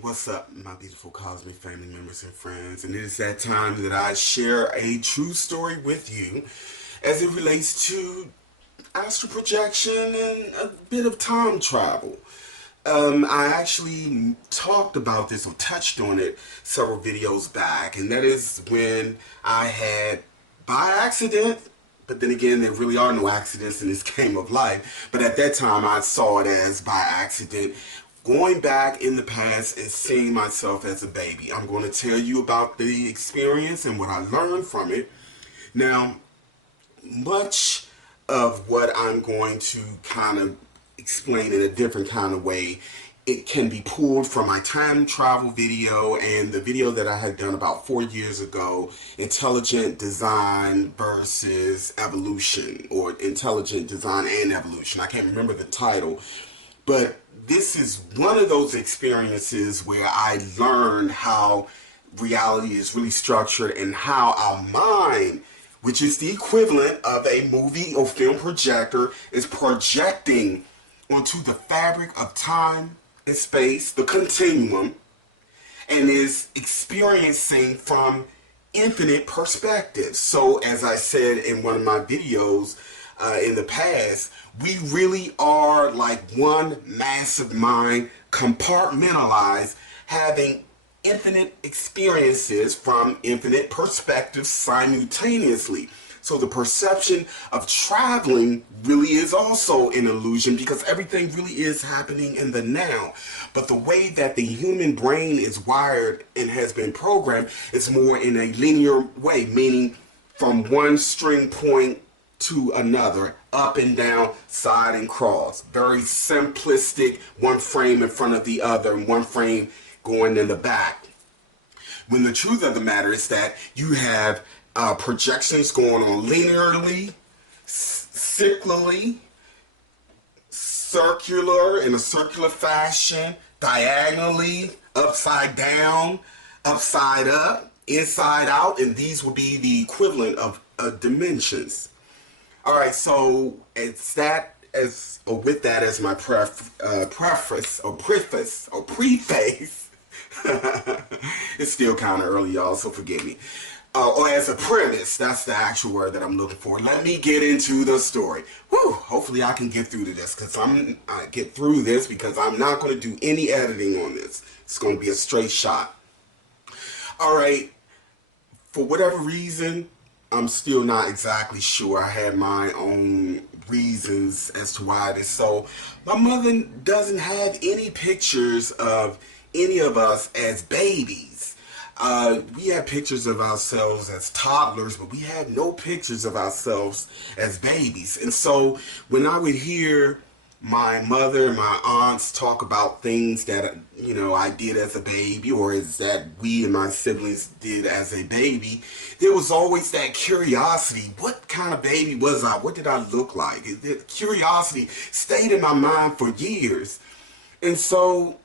What's up, my beautiful cosmic family members and friends? And it is that time that I share a true story with you as it relates to astral projection and a bit of time travel. I actually talked about this or touched on it several videos back, and that is when I had, by accident, but then again, there really are no accidents in this game of life, but at that time I saw it as by accident, going back in the past and seeing myself as a baby. I'm going to tell you about the experience and what I learned from it. Now, much of what I'm going to kind of explain in a different kind of way, it can be pulled from my time travel video and the video that I had done about 4 years ago, Intelligent Design versus Evolution, or Intelligent Design and Evolution. I can't remember the title, but this is one of those experiences where I learned how reality is really structured and how our mind, which is the equivalent of a movie or film projector, is projecting onto the fabric of time and space, the continuum, and is experiencing from infinite perspectives. So as I said in one of my videos in the past, we really are like one massive mind, compartmentalized, having infinite experiences from infinite perspectives simultaneously. So the perception of traveling really is also an illusion, because everything really is happening in the now. But the way that the human brain is wired and has been programmed is more in a linear way, meaning from one string point to another, up and down, side and cross. Very simplistic, one frame in front of the other and one frame going in the back. When the truth of the matter is that you have projections going on linearly, cyclically, circular, in a circular fashion, diagonally, upside down, upside up, inside out, and these will be the equivalent of dimensions. All right, so it's that as, or with that as my preface. It's still kind of early, y'all, so forgive me. Or as a premise, that's the actual word that I'm looking for. Let me get into the story. Whew, hopefully I can get through to this, because I'm not going to do any editing on this. It's going to be a straight shot. All right, for whatever reason, I'm still not exactly sure. I had my own reasons as to why it is so. My mother doesn't have any pictures of any of us as babies. We had pictures of ourselves as toddlers, but we had no pictures of ourselves as babies. And so when I would hear my mother and my aunts talk about things that, you know, I did as a baby, or is that we and my siblings did as a baby, there was always that curiosity. What kind of baby was I? What did I look like? The curiosity stayed in my mind for years. And so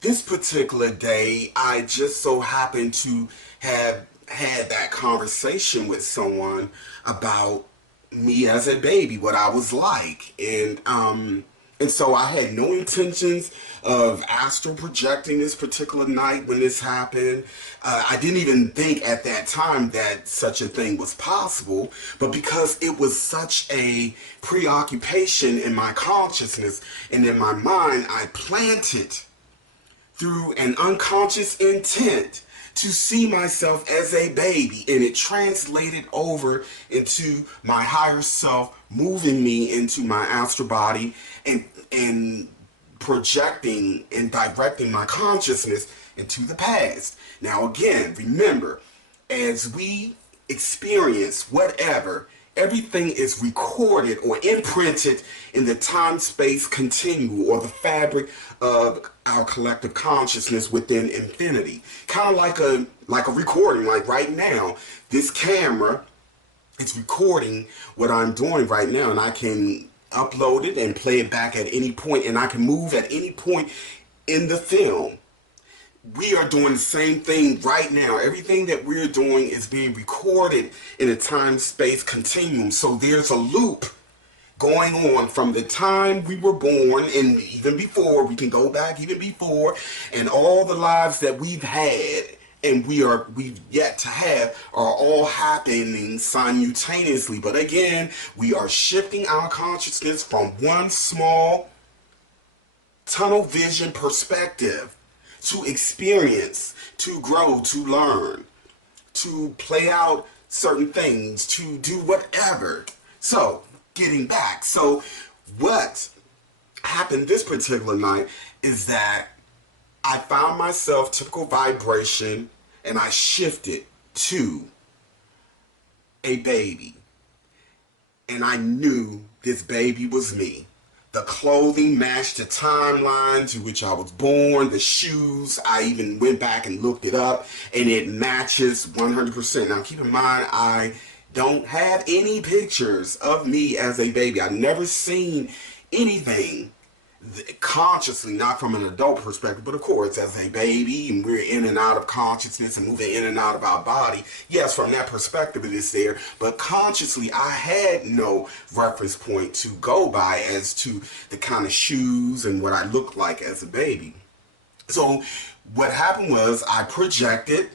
this particular day, I just so happened to have had that conversation with someone about me as a baby, what I was like, and so I had no intentions of astral projecting this particular night when this happened. I didn't even think at that time that such a thing was possible, but because it was such a preoccupation in my consciousness and in my mind, I planted through an unconscious intent to see myself as a baby, and it translated over into my higher self, moving me into my astral body and projecting and directing my consciousness into the past. Now again, remember, as we experience whatever, everything is recorded or imprinted in the time-space continuum, or the fabric of our collective consciousness within infinity. Kind of like a recording. Like right now, this camera, it's recording what I'm doing right now, and I can upload it and play it back at any point, and I can move at any point in the film. We are doing the same thing right now. Everything that we're doing is being recorded in a time-space continuum. So there's a loop going on from the time we were born, and even before, we can go back even before, and all the lives that we've had and we've yet to have are all happening simultaneously. But again, we are shifting our consciousness from one small tunnel vision perspective to experience, to grow, to learn, to play out certain things, to do whatever. So, getting back. So, what happened this particular night is that I found myself typical vibration, and I shifted to a baby. And I knew this baby was me. The clothing matched the timeline to which I was born, the shoes, I even went back and looked it up, and it matches 100%. Now keep in mind, I don't have any pictures of me as a baby. I've never seen anything consciously, not from an adult perspective, but of course as a baby, and we're in and out of consciousness and moving in and out of our body. Yes, from that perspective it is there, but consciously I had no reference point to go by as to the kind of shoes and what I looked like as a baby. So what happened was I projected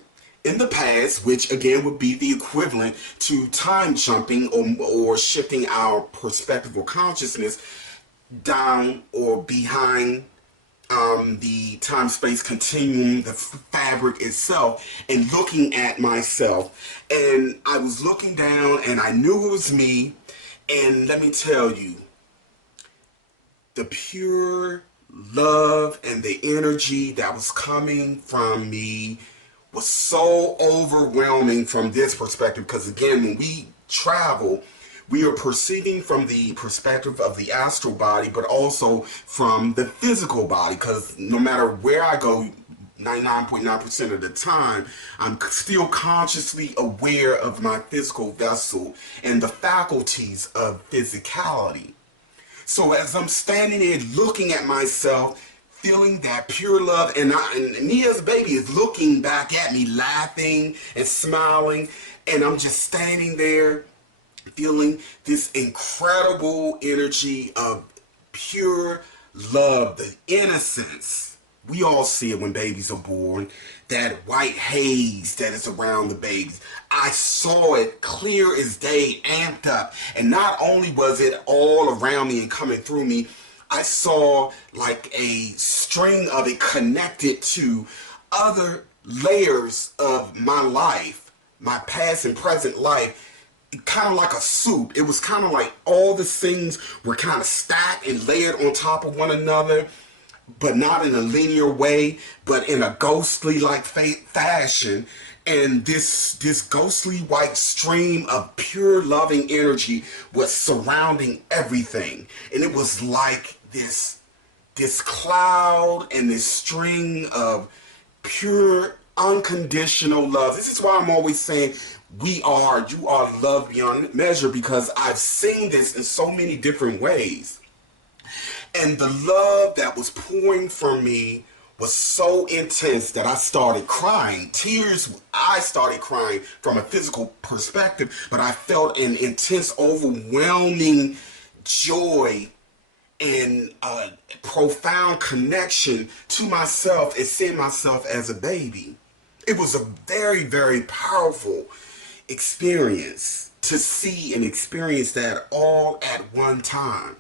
in the past, which again would be the equivalent to time jumping or shifting our perspective or consciousness down or behind the time-space continuum, the fabric itself, and looking at myself. And I was looking down and I knew it was me. And let me tell you, the pure love and the energy that was coming from me was so overwhelming from this perspective. Because again, when we travel, we are perceiving from the perspective of the astral body, but also from the physical body. Because no matter where I go, 99.9% of the time, I'm still consciously aware of my physical vessel and the faculties of physicality. So as I'm standing there looking at myself, feeling that pure love, and me as a baby is looking back at me, laughing and smiling, and I'm just standing there feeling this incredible energy of pure love, the innocence. We all see it when babies are born, that white haze that is around the babies. I saw it clear as day, amped up. And not only was it all around me and coming through me, I saw like a string of it connected to other layers of my life, my past and present life, kind of like a soup. It was kind of like all the things were kind of stacked and layered on top of one another, but not in a linear way, but in a ghostly like fashion. And this ghostly white stream of pure loving energy was surrounding everything. And it was like this cloud and this string of pure unconditional love. This is why I'm always saying you are loved beyond measure, because I've seen this in so many different ways. And the love that was pouring from me was so intense that I started crying. I started crying from a physical perspective, but I felt an intense, overwhelming joy and profound connection to myself and seeing myself as a baby. It was a very, very powerful experience to see and experience that all at one time.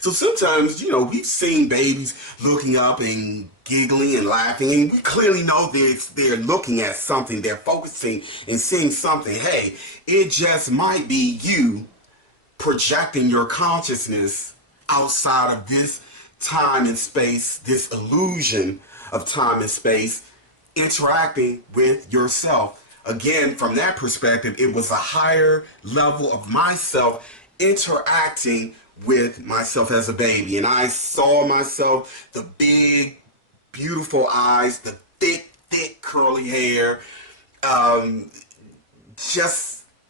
So sometimes, we've seen babies looking up and giggling and laughing, and we clearly know they're looking at something, they're focusing and seeing something. Hey, it just might be you projecting your consciousness outside of this time and space, this illusion of time and space, interacting with yourself. Again, from that perspective, it was a higher level of myself interacting with myself as a baby. And I saw myself, the big, beautiful eyes, the thick, curly hair. I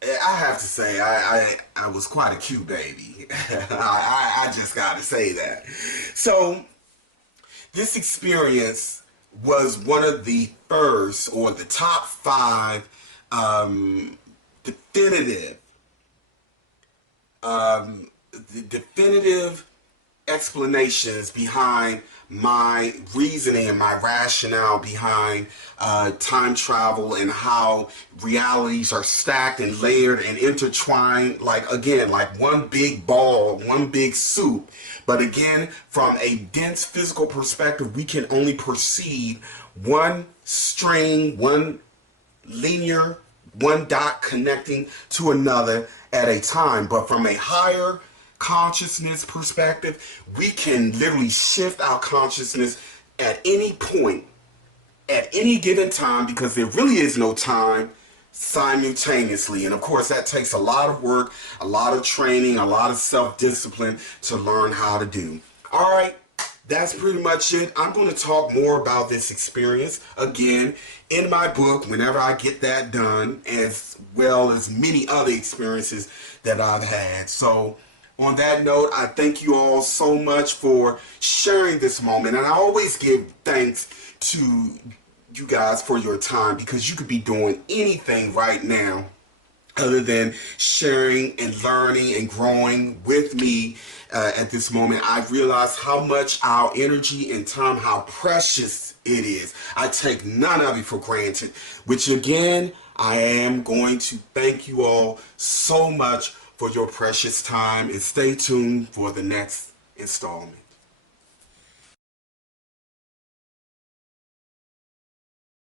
have to say, I was quite a cute baby. I just got to say that. So this experience was one of the first or the top 5 definitive the definitive explanations behind my reasoning and my rationale behind time travel and how realities are stacked and layered and intertwined, like again, like one big ball, one big soup. But again, from a dense physical perspective, we can only perceive one string, one linear, one dot connecting to another at a time. But from a higher consciousness perspective, we can literally shift our consciousness at any point, at any given time, because there really is no time, simultaneously. And of course, that takes a lot of work, a lot of training, a lot of self-discipline to learn how to do. All right, that's pretty much it. I'm going to talk more about this experience again in my book whenever I get that done, as well as many other experiences that I've had. So on that note, I thank you all so much for sharing this moment. And I always give thanks to you guys for your time, because you could be doing anything right now other than sharing and learning and growing with me at this moment. I've realized how much our energy and time, how precious it is. I take none of it for granted, which again, I am going to thank you all so much for your precious time, and stay tuned for the next installment.